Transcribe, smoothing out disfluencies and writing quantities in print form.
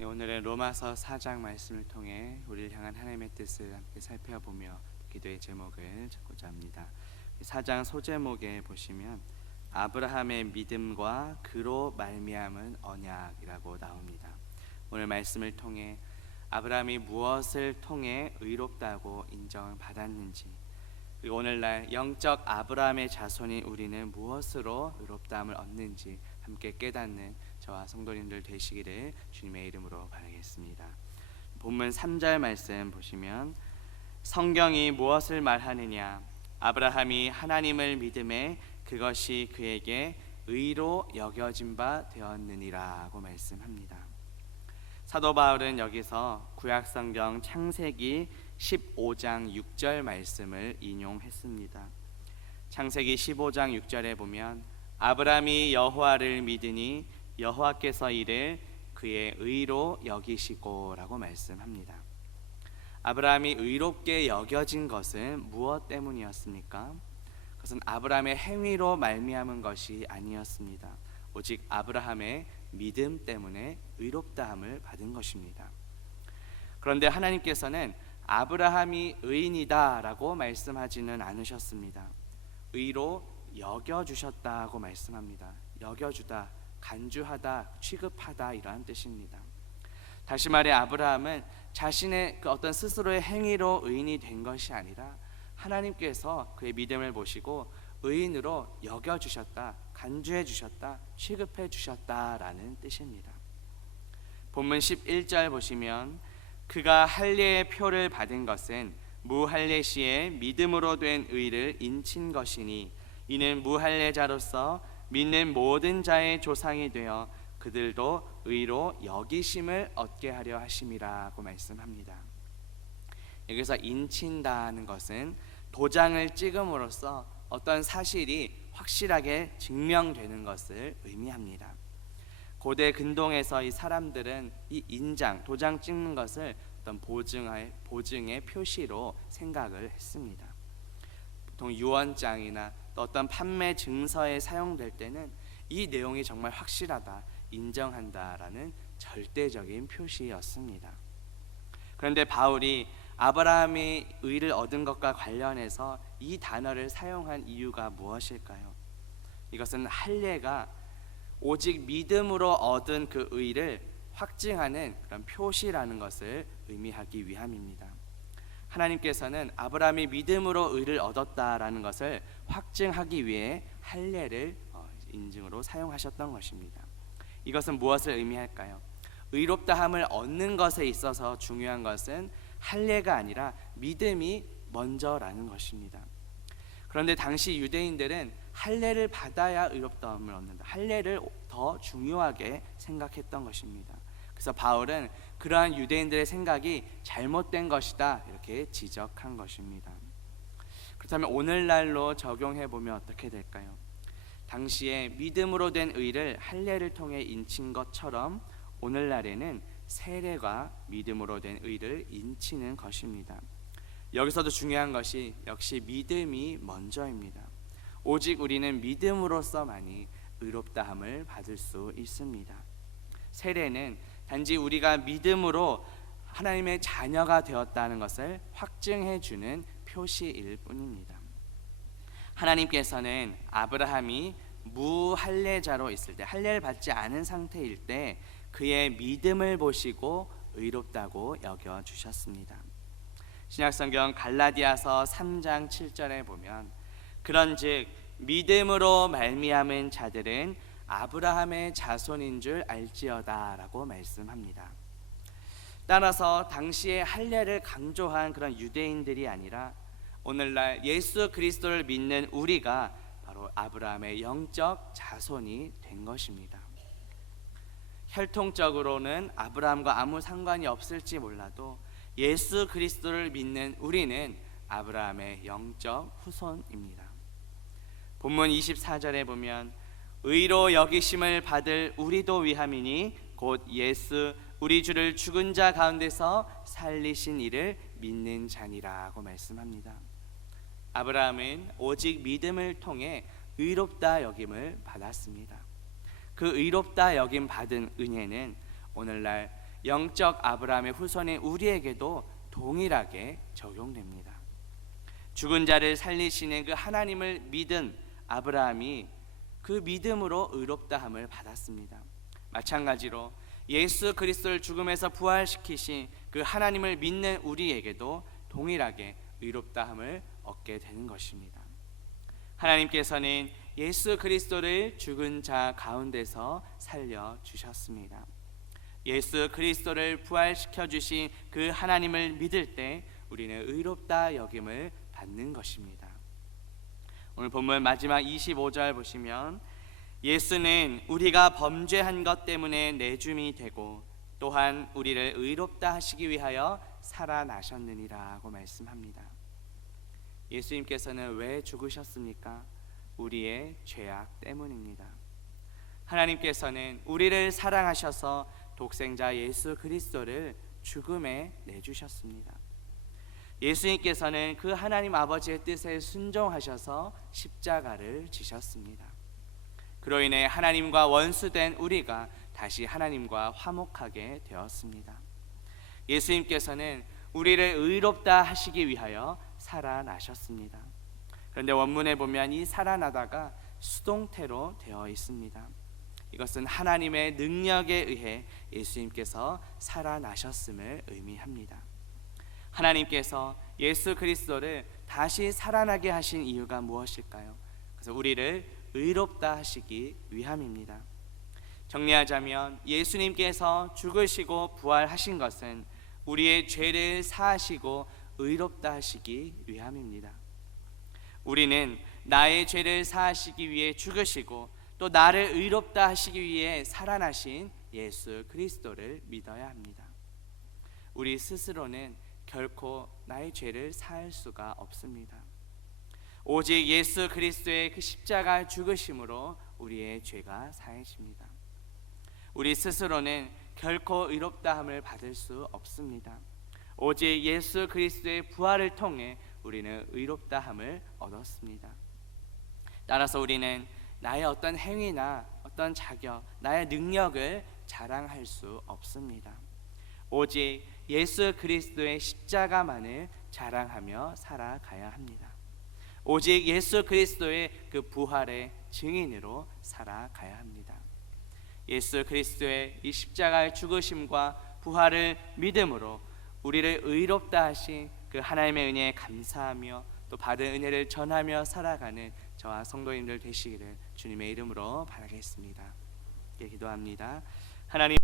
네, 오늘은 로마서 4장 말씀을 통해 우리를 향한 하나님의 뜻을 함께 살펴보며 기도의 제목을 찾고자 합니다. 4장 소제목에 보시면 아브라함의 믿음과 그로 말미암은 언약이라고 나옵니다. 오늘 말씀을 통해 아브라함이 무엇을 통해 의롭다고 인정받았는지, 그리고 오늘날 영적 아브라함의 자손인 우리는 무엇으로 의롭다함을 얻는지 함께 깨닫는 저와 성도님들 되시기를 주님의 이름으로 바라겠습니다. 본문 3절 말씀 보시면 성경이 무엇을 말하느냐, 아브라함이 하나님을 믿음에 그것이 그에게 의로 여겨진 바 되었느니라고 말씀합니다. 사도 바울은 여기서 구약성경 창세기 15장 6절 말씀을 인용했습니다. 창세기 15장 6절에 보면 아브라함이 여호와를 믿으니 여호와께서 이를 그의 의로 여기시고 라고 말씀합니다. 아브라함이 의롭게 여겨진 것은 무엇 때문이었습니까? 그것은 아브라함의 행위로 말미암은 것이 아니었습니다. 오직 아브라함의 믿음 때문에 의롭다함을 받은 것입니다. 그런데 하나님께서는 아브라함이 의인이다 라고 말씀하지는 않으셨습니다. 의로 여겨주셨다고 말씀합니다. 여겨주다, 간주하다, 취급하다 이러한 뜻입니다. 다시 말해 아브라함은 자신의 그 어떤 스스로의 행위로 의인이 된 것이 아니라 하나님께서 그의 믿음을 보시고 의인으로 여겨주셨다, 간주해 주셨다, 취급해 주셨다라는 뜻입니다. 본문 11절 보시면 그가 할례의 표를 받은 것은 무할례 시에 믿음으로 된 의를 인친 것이니 이는 무할례자로서 믿는 모든 자의 조상이 되어 그들도 의로 여기심을 얻게 하려 하심이라고 말씀합니다. 여기서 인친다는 것은 도장을 찍음으로써 어떤 사실이 확실하게 증명되는 것을 의미합니다. 고대 근동에서 이 사람들은 이 인장, 도장 찍는 것을 어떤 보증의 표시로 생각을 했습니다. 보통 유언장이나 또 어떤 판매 증서에 사용될 때는 이 내용이 정말 확실하다, 인정한다라는 절대적인 표시였습니다. 그런데 바울이 아브라함이 의를 얻은 것과 관련해서 이 단어를 사용한 이유가 무엇일까요? 이것은 할례가 오직 믿음으로 얻은 그 의를 확증하는 그런 표시라는 것을 의미하기 위함입니다. 하나님께서는 아브라함이 믿음으로 의를 얻었다라는 것을 확증하기 위해 할례를 인증으로 사용하셨던 것입니다. 이것은 무엇을 의미할까요? 의롭다함을 얻는 것에 있어서 중요한 것은 할례가 아니라 믿음이 먼저라는 것입니다. 그런데 당시 유대인들은 할례를 받아야 의롭다함을 얻는다, 할례를 더 중요하게 생각했던 것입니다. 그래서 바울은 그러한 유대인들의 생각이 잘못된 것이다 이렇게 지적한 것입니다. 그렇다면 오늘날로 적용해 보면 어떻게 될까요? 당시에 믿음으로 된 의를 할례를 통해 인친 것처럼 오늘날에는 세례가 믿음으로 된 의를 인치는 것입니다. 여기서도 중요한 것이 역시 믿음이 먼저입니다. 오직 우리는 믿음으로써만이 의롭다함을 받을 수 있습니다. 세례는 단지 우리가 믿음으로 하나님의 자녀가 되었다는 것을 확증해 주는 표시일 뿐입니다. 하나님께서는 아브라함이 무할례자로 있을 때, 할례를 받지 않은 상태일 때 그의 믿음을 보시고 의롭다고 여겨 주셨습니다. 신약성경 갈라디아서 3장 7절에 보면 그런즉 믿음으로 말미암은 자들은 아브라함의 자손인 줄 알지어다 라고 말씀합니다. 따라서 당시에 할례를 강조한 그런 유대인들이 아니라 오늘날 예수 그리스도를 믿는 우리가 바로 아브라함의 영적 자손이 된 것입니다. 혈통적으로는 아브라함과 아무 상관이 없을지 몰라도 예수 그리스도를 믿는 우리는 아브라함의 영적 후손입니다. 본문 24절에 보면 의로 여기심을 받을 우리도 위함이니 곧 예수 우리 주를 죽은 자 가운데서 살리신 이를 믿는 자니라고 말씀합니다. 아브라함은 오직 믿음을 통해 의롭다 여김을 받았습니다. 그 의롭다 여김 받은 은혜는 오늘날 영적 아브라함의 후손인 우리에게도 동일하게 적용됩니다. 죽은 자를 살리시는 그 하나님을 믿은 아브라함이 그 믿음으로 의롭다함을 받았습니다. 마찬가지로 예수 그리스도를 죽음에서 부활시키신 그 하나님을 믿는 우리에게도 동일하게 의롭다함을 얻게 되는 것입니다. 하나님께서는 예수 그리스도를 죽은 자 가운데서 살려 주셨습니다. 예수 그리스도를 부활시켜 주신 그 하나님을 믿을 때 우리는 의롭다 여김을 받는 것입니다. 오늘 본문 마지막 25절 보시면 예수는 우리가 범죄한 것 때문에 내줌이 되고 또한 우리를 의롭다 하시기 위하여 살아나셨느니라고 말씀합니다. 예수님께서는 왜 죽으셨습니까? 우리의 죄악 때문입니다. 하나님께서는 우리를 사랑하셔서 독생자 예수 그리스도를 죽음에 내주셨습니다. 예수님께서는 그 하나님 아버지의 뜻에 순종하셔서 십자가를 지셨습니다. 그로 인해 하나님과 원수된 우리가 다시 하나님과 화목하게 되었습니다. 예수님께서는 우리를 의롭다 하시기 위하여 살아나셨습니다. 그런데 원문에 보면 이 살아나다가 수동태로 되어 있습니다. 이것은 하나님의 능력에 의해 예수님께서 살아나셨음을 의미합니다. 하나님께서 예수 그리스도를 다시 살아나게 하신 이유가 무엇일까요? 그래서 우리를 의롭다 하시기 위함입니다. 정리하자면 예수님께서 죽으시고 부활하신 것은 우리의 죄를 사하시고 의롭다 하시기 위함입니다. 우리는 나의 죄를 사하시기 위해 죽으시고 또 나를 의롭다 하시기 위해 살아나신 예수 그리스도를 믿어야 합니다. 우리 스스로는 결코 나의 죄를 사할 수가 없습니다. 오직 예수 그리스도의 그 십자가 죽으심으로 우리의 죄가 사해집니다. 우리 스스로는 결코 의롭다함을 받을 수 없습니다. 오직 예수 그리스도의 부활을 통해 우리는 의롭다함을 얻었습니다. 따라서 우리는 나의 어떤 행위나 어떤 자격, 나의 능력을 자랑할 수 없습니다. 오직 예수 그리스도의 십자가만을 자랑하며 살아가야 합니다. 오직 예수 그리스도의 그 부활의 증인으로 살아가야 합니다. 예수 그리스도의 이 십자가의 죽으심과 부활을 믿음으로 우리를 의롭다 하신 그 하나님의 은혜에 감사하며 또 받은 은혜를 전하며 살아가는 저와 성도님들 되시기를 주님의 이름으로 바라겠습니다. 기도합니다. 하나님